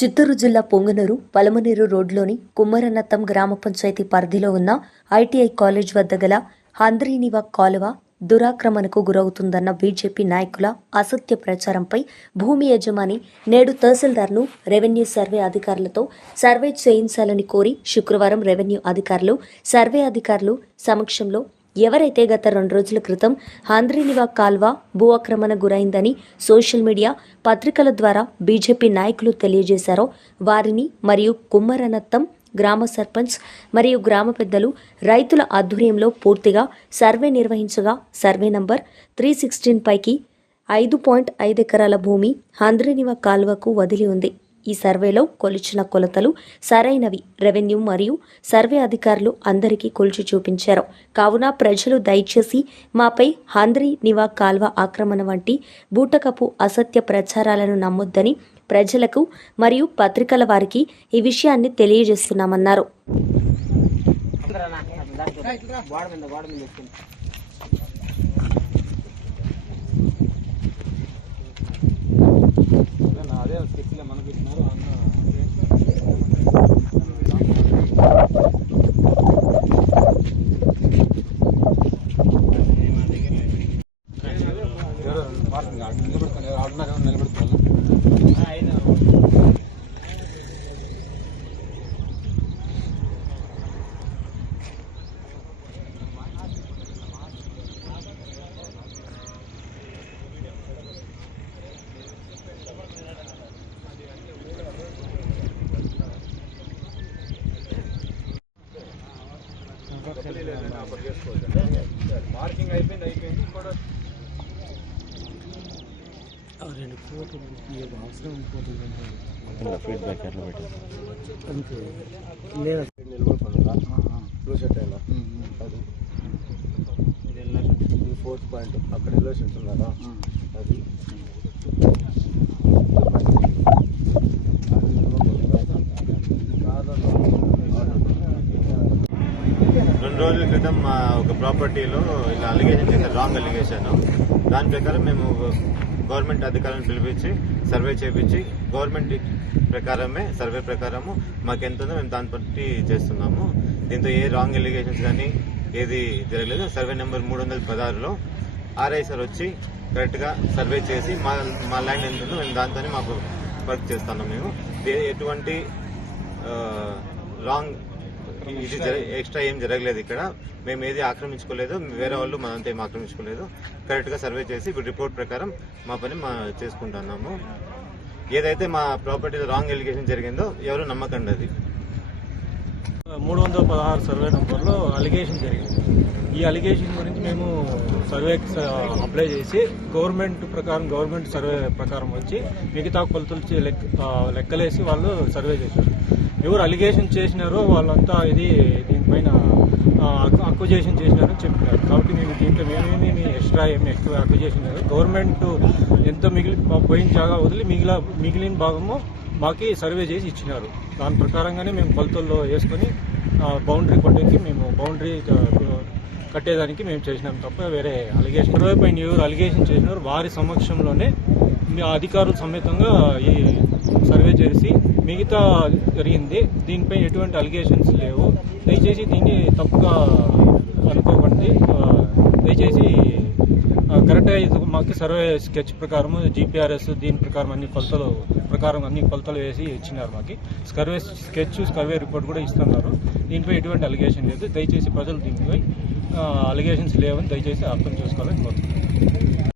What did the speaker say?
చిత్తూరు జిల్లా పొంగనూరు పలమనేరు రోడ్లోని కుమ్మరనత్తం గ్రామ పంచాయతీ పరిధిలో ఉన్న ఐటీఐ కాలేజ్ వద్ద గల హంద్రీనివా కాలువ దురాక్రమణకు గురవుతుందన్న బీజేపీ నాయకుల అసత్య ప్రచారంపై భూమి యజమాని నేడు తహసీల్దార్ను రెవెన్యూ సర్వే అధికారులతో సర్వే చేయించాలని కోరి శుక్రవారం రెవెన్యూ అధికారులు సర్వే అధికారులు సమక్షంలో ఎవరైతే గత రెండు రోజుల క్రితం ఆంధ్రీనివా కాల్వ భూ ఆక్రమణ గురైందని సోషల్ మీడియా పత్రికల ద్వారా బీజేపీ నాయకులు తెలియజేశారో వారిని మరియు కుమ్మరనత్తం గ్రామ సర్పంచ్ మరియు గ్రామ పెద్దలు రైతుల ఆధ్వర్యంలో పూర్తిగా సర్వే నిర్వహించగా సర్వే నంబర్ త్రీ సిక్స్టీన్ పైకి ఐదు పాయింట్ ఐదు ఎకరాల భూమి ఆంధ్రీనివా కాల్వకు వదిలి ఉంది. ఈ సర్వేలో కొలిచిన కొలతలు సరైనవి. రెవెన్యూ మరియు సర్వే అధికారులు అందరికీ కొలిచి చూపించారు. కావున ప్రజలు దయచేసి మాపై హాంద్రి నివా కాల్వ ఆక్రమణ వంటి బూటకపు అసత్య ప్రచారాలను నమ్మొద్దని ప్రజలకు మరియు పత్రికల వారికి ఈ విషయాన్ని తెలియజేస్తున్నామన్నారు. మార్కింగ్ అయిపోయింది అయిపోయింది కూడా రెండు కోట్లు అవసరం అయిపోతుంది ఫీడ్బ్యాక్ ఎట్లా పెట్టారు అంతే లేదా బ్లూ షర్ట్ అయినా అది ఇది ఫోర్త్ పాయింట్ అక్కడ ఎల్లో షర్ట్ ఉన్నారా? అది రెండు రోజుల క్రితం మా ఒక ప్రాపర్టీలో ఇలా అలిగేషన్ చేశారు రాంగ్ అలిగేషన్ దాని ప్రకారం మేము గవర్నమెంట్ అధికారులను పిలిపించి సర్వే చేపించి గవర్నమెంట్ ప్రకారమే సర్వే ప్రకారము మాకు ఎంత ఉందో మేము దాన్ని బట్టి చేస్తున్నాము. దీంతో ఏ రాంగ్ ఎలిగేషన్స్ కానీ ఏది జరగలేదు. సర్వే నెంబర్ మూడు వందల పదహారులో ఆర్ఐ సార్ వచ్చి కరెక్ట్గా సర్వే చేసి మా మా ల్యాండ్ ఎంత ఉందో మేము దాంతోనే మాకు వర్క్ చేస్తున్నాం మేము. ఎటువంటి రాంగ్ ఇది ఎక్స్ట్రా ఏం జరగలేదు ఇక్కడ. మేము ఏది ఆక్రమించుకోలేదు. వేరే వాళ్ళు మనంతా ఏం ఆక్రమించుకోలేదు. కరెక్ట్గా సర్వే చేసి ఇప్పుడు రిపోర్ట్ ప్రకారం మా పని మా చేసుకుంటున్నాము. ఏదైతే మా ప్రాపర్టీలో రాంగ్ ఎలిగేషన్ జరిగిందో ఎవరు నమ్మకండి అది. మూడు వందల పదహారు సర్వే నంబర్లో అలిగేషన్ జరిగింది. ఈ అలిగేషన్ గురించి మేము సర్వే అప్లై చేసి గవర్నమెంట్ ప్రకారం గవర్నమెంట్ సర్వే ప్రకారం వచ్చి మిగతా కొలతలు లెక్కలేసి వాళ్ళు సర్వే చేశారు. ఎవరు అలిగేషన్ చేసినారో వాళ్ళంతా ఇది దీనిపైన అక్విజేషన్ చేసినారని చెప్పినారు. కాబట్టి మేము దీంట్లో మేమేమి ఎక్స్ట్రా ఏమి ఎక్కువ అక్విజేషన్ లేదు గవర్నమెంట్ ఎంత మిగిలి పోయిన జాగా వదిలి మిగిలిన మిగిలిన భాగము మాకి సర్వే చేసి ఇచ్చినారు. దాని ప్రకారంగానే మేము కొలతల్లో వేసుకొని బౌండరీ కొట్టేకి మేము బౌండరీ కట్టేదానికి మేము చేసినాం తప్ప వేరే అలిగేషన్ ఇరవై పైన ఎవరు అలిగేషన్ చేసినారు వారి సమక్షంలోనే మీ అధికారుల సమేతంగా ఈ సర్వే చేసి మిగతా జరిగింది. దీనిపై ఎటువంటి అలిగేషన్స్ లేవు. దయచేసి దీన్ని తప్పుగా అనుకోకండి. దయచేసి కరెక్ట్గా ఇది మాకు సర్వే స్కెచ్ ప్రకారం జీపీఆర్ఎస్ దీని ప్రకారం అన్ని కొలతలు ప్రకారం అన్ని కొలతలు వేసి ఇచ్చినారు మాకు. సర్వే స్కెచ్ సర్వే రిపోర్ట్ కూడా ఇస్తున్నారు. దీనిపై ఎటువంటి అలిగేషన్ లేదు. దయచేసి ప్రజలు దీనిపై అలిగేషన్స్ లేవని దయచేసి అర్థం చేసుకోవాలని కోరుతున్నాను